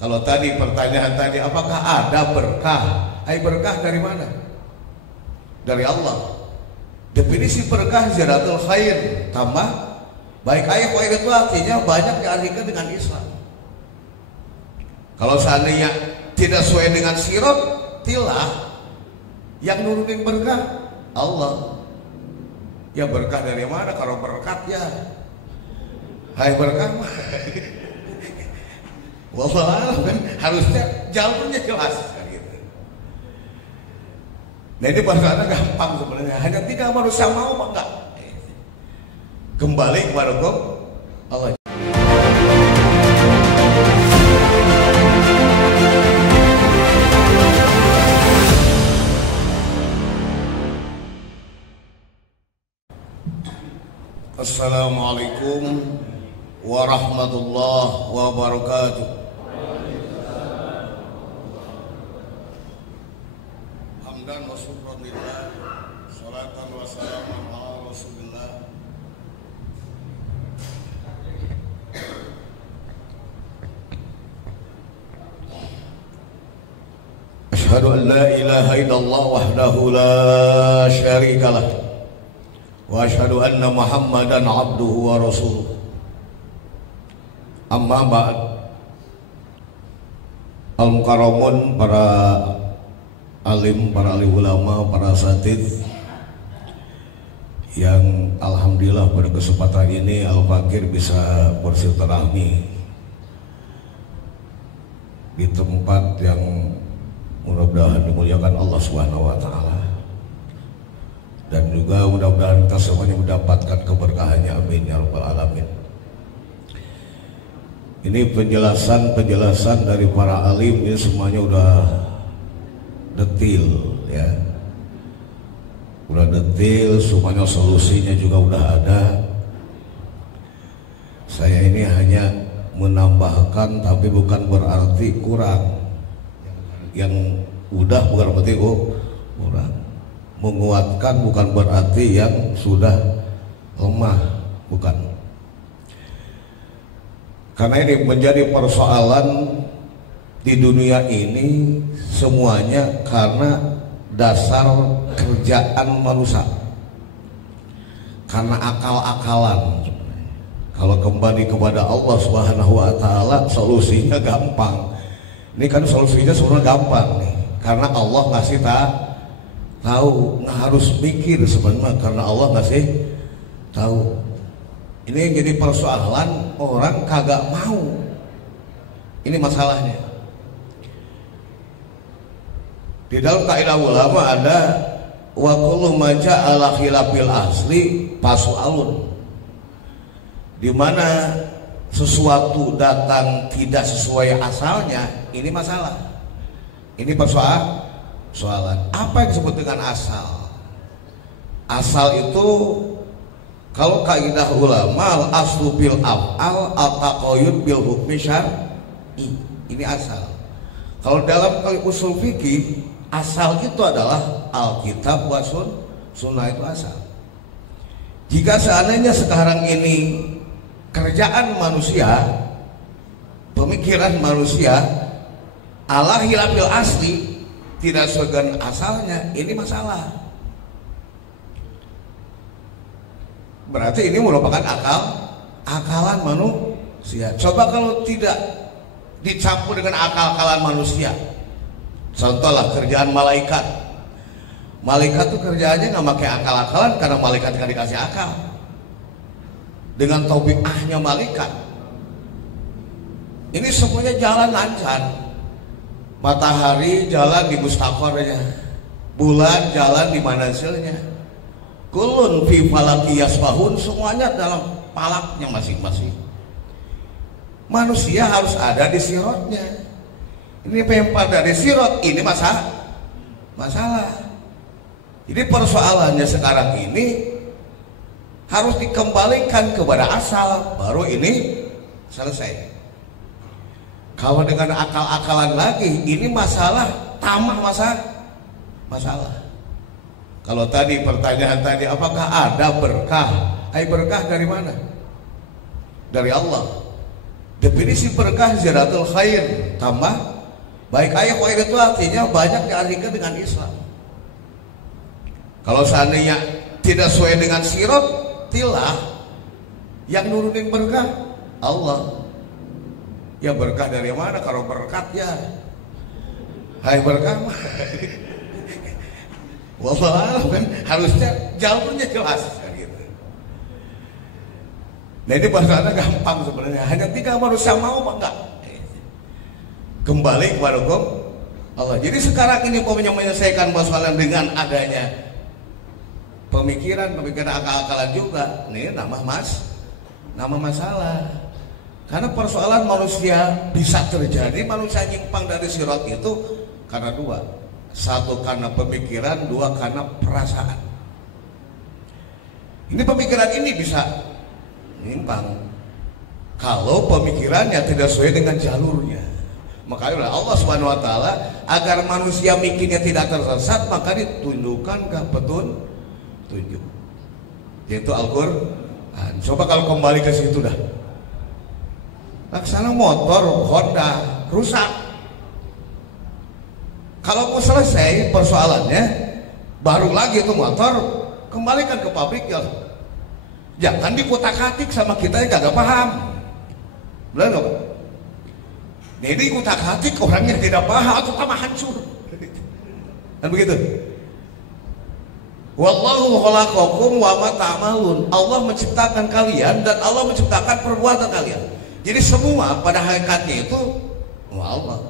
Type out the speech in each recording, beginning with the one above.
Kalau tadi pertanyaan tadi, apakah ada berkah? Berkah dari mana? Dari Allah. Definisi berkah ziyadatul khair, tambah baik. Khair itu artinya banyak diartikan dengan Islam. Kalau seandainya tidak sesuai dengan sirat, tilah yang nurunin berkah Allah. Ya berkah dari mana? Kalau berkat ya berkah wallah harusnya jalurnya jelas gitu. Nah ini bahasanya gampang sebenarnya, hanya tinggal manusia mau apa enggak. Kembali kepada Allah. Assalamualaikum warahmatullahi wabarakatuh. Hamdan wa syukran lillah, salatan wa salaman ala Rasulillah. Asyhadu an la ilaha illallah wahdahu la syarikalah wa asyhadu anna Muhammadan abduhu wa rasuluh. Amma ba'd. Al-mukarramun, para alim, para alim ulama, para asatidz yang alhamdulillah pada kesempatan ini Al-Fakir bisa bersilaturahmi di tempat yang mudah-mudahan dimuliakan Allah Subhanahu wa taala. Dan juga mudah-mudahan kita semuanya mendapatkan keberkahannya, amin ya rabbal alamin. Ini penjelasan dari para alim ini semuanya udah detil ya. Udah detil, semuanya solusinya juga udah ada. Saya ini hanya menambahkan, tapi bukan berarti kurang. Yang udah bukan berarti kurang. Menguatkan bukan berarti yang sudah lemah, bukan. Karena ini menjadi persoalan di dunia ini semuanya karena dasar kerjaan manusia, karena akal-akalan. Kalau kembali kepada Allah Subhanahu wa taala, solusinya gampang. Ini kan solusinya sebenarnya gampang nih, karena Allah ngasih tahu, nggak harus mikir sebenarnya, karena Allah ngasih tahu. Ini yang jadi persoalan, orang kagak mau. Ini masalahnya. Di dalam kaidah ulama ada wa kullu ma ja'ala khilafil asli fasu'alun. Di mana sesuatu datang tidak sesuai asalnya, ini masalah. Ini persoalan. Apa yang disebut dengan asal? Asal itu kalau kaidah ulama al-aslu bil af'al at-taqayyud bil hukmi syar'i. Ini asal. Kalau dalam usul fikih, asal itu adalah Alkitab wa sunnah, itu asal. Jika seandainya sekarang ini kerjaan manusia, pemikiran manusia ala khilafil asli, tidak sesuai dengan asalnya, ini masalah. Berarti ini merupakan akalan manusia. Coba kalau tidak dicampur dengan akal-akalan manusia. Contohlah kerjaan malaikat. Malaikat tuh kerjaannya nggak pakai akal-akalan, karena malaikat nggak dikasih akal. Dengan tabiatnya malaikat, ini semuanya jalan lancar. Matahari jalan di mustaqarnya, bulan jalan di manazilnya, kulun fi falaki yasbahun, semuanya dalam palaknya masing-masing. Manusia harus ada di sirotnya. Ini pempar dari sirot, ini masalah. Jadi persoalannya sekarang ini harus dikembalikan kepada asal, baru ini selesai. Kalau dengan akal-akalan lagi, ini masalah tambah masalah. Kalau tadi pertanyaan tadi, apakah ada berkah? Berkah dari mana? Dari Allah. Definisi berkah ziyadatul khair, tambah baik. Khair itu artinya banyak diartikan dengan Islam. Kalau seandainya tidak sesuai dengan sirat, tilah yang nurunin berkah Allah. Ya berkah dari mana kalau berkat ya? Hai berkah mah. Wallah kan harusnya jalurnya jelas kan gitu. Nah ini bahasanya gampang sebenarnya, hanya tinggal manusia mau apa enggak. Kembali kepada Allah. Jadi sekarang ini mau menyelesaikan persoalan dengan adanya pemikiran akal-akalan juga. Ini nama masalah. Karena persoalan manusia bisa terjadi, manusia nyimpang dari sirat itu karena dua. Satu karena pemikiran, dua karena perasaan. Ini pemikiran ini bisa nyimpang kalau pemikirannya tidak sesuai dengan jalurnya. Makanya Allah Subhanahu wa taala agar manusia mikirnya tidak tersesat, maka ditundukkan ke petunjuk. Yaitu Al-Qur'an. Coba kalau kembali ke situ dah. Laksana motor Honda rusak. Kalau mau selesai persoalannya, baru lagi itu motor kembalikan ke pabrik ya. Jangan dikutak-atik sama kita yang gak paham. Benar nggak? Jadi kutak-atik orang yang tidak paham itu tambah hancur. Dan begitu. Wallahu khalaqakum wa ma ta'malun. Allah menciptakan kalian dan Allah menciptakan perbuatan kalian. Jadi semua pada hakikatnya itu Allah.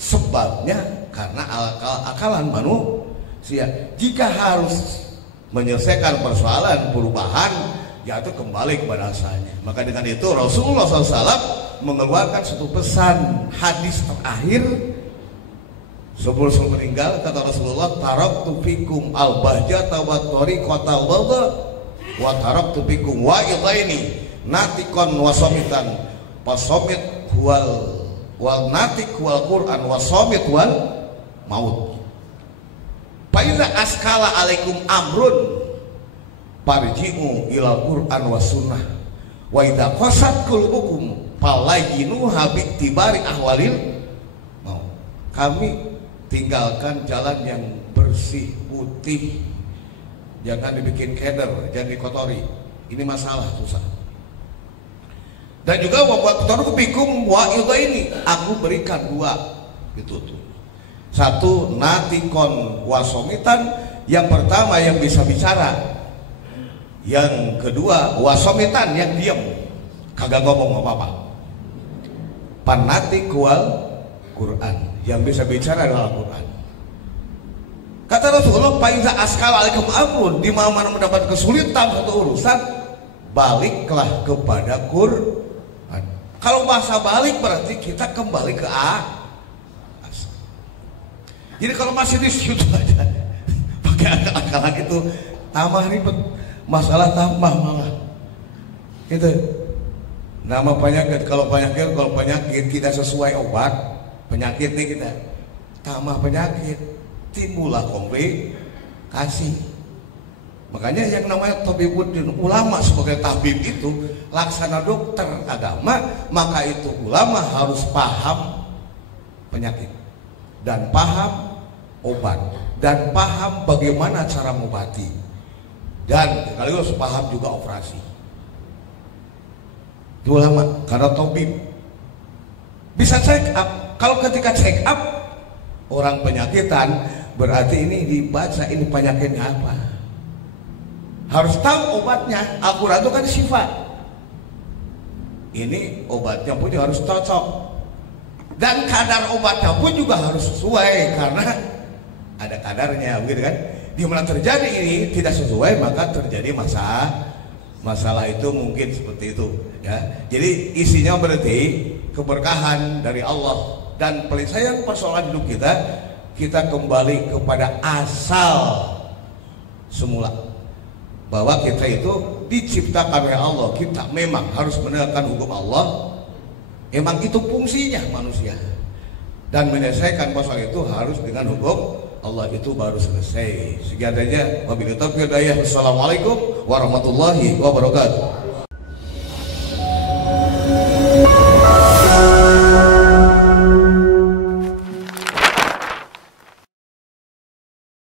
Sebabnya karena akal-akalan manusia. Jika harus menyelesaikan persoalan perubahan, yaitu kembali kepada asalnya. Maka dengan itu Rasulullah SAW mengeluarkan satu pesan hadis terakhir sebelum meninggal. Kata Rasulullah, taraktu fikum al-bahjata wa tariqata wa taraktu fikum wa idaini natikon wa somitan pasomit wal natik wal Quran wasomit wal maut. Faiza askala alaikum amrun farji'u ilal Quran was sunnah wa idza qasat qulubukum falayinu habit tibari ahwalil mau. Kami tinggalkan jalan yang bersih putih, jangan dibikin keder, jangan dikotori. Ini masalah susah. Dan juga membuat kotor kepikum wa ini aku berikan dua gitu tuh. Satu natikon wasomitan, yang pertama yang bisa bicara, yang kedua wasomitan yang diam kagak ngomong apa-apa. Panatik wal Quran, yang bisa bicara adalah Al-Quran. Kata Rasulullah, faiza askal alaikum amrun, di mana mendapat kesulitan satu urusan, baliklah kepada Quran. Kalau bahasa balik berarti kita kembali ke asal. Jadi kalau masih di situ aja pakai akal-akalan itu tambah ribet, masalah tambah malah. Itu nama penyakit. Kalau penyakit tidak sesuai obat penyakit nih kita tambah penyakit, timbullah komplikasi. Makanya yang namanya tabibuddin, ulama sebagai tabib itu laksana dokter agama, maka itu ulama harus paham penyakit dan paham obat dan paham bagaimana cara mengobati dan sekaligus paham juga operasi. Itu ulama karena tabib bisa check up. Kalau ketika check up orang penyakitan, berarti ini dibaca ini penyakitnya apa. Harus tahu obatnya. Al-Quran itu kan sifat. Ini obatnya pun harus cocok. Dan kadar obatnya pun juga harus sesuai, karena ada kadarnya, begitu kan? Di mana terjadi ini tidak sesuai, maka terjadi masalah itu mungkin seperti itu. Ya. Jadi isinya berarti keberkahan dari Allah dan penyelesaian persoalan hidup kita kembali kepada asal semula. Bahwa kita itu diciptakan oleh Allah, kita memang harus menegakkan hukum Allah. Emang itu fungsinya manusia. Dan menyelesaikan masalah itu harus dengan hukum Allah, itu baru selesai. Sekian saja. Wabillahi taufiq wal hidayah. Wassalamualaikum warahmatullahi wabarakatuh.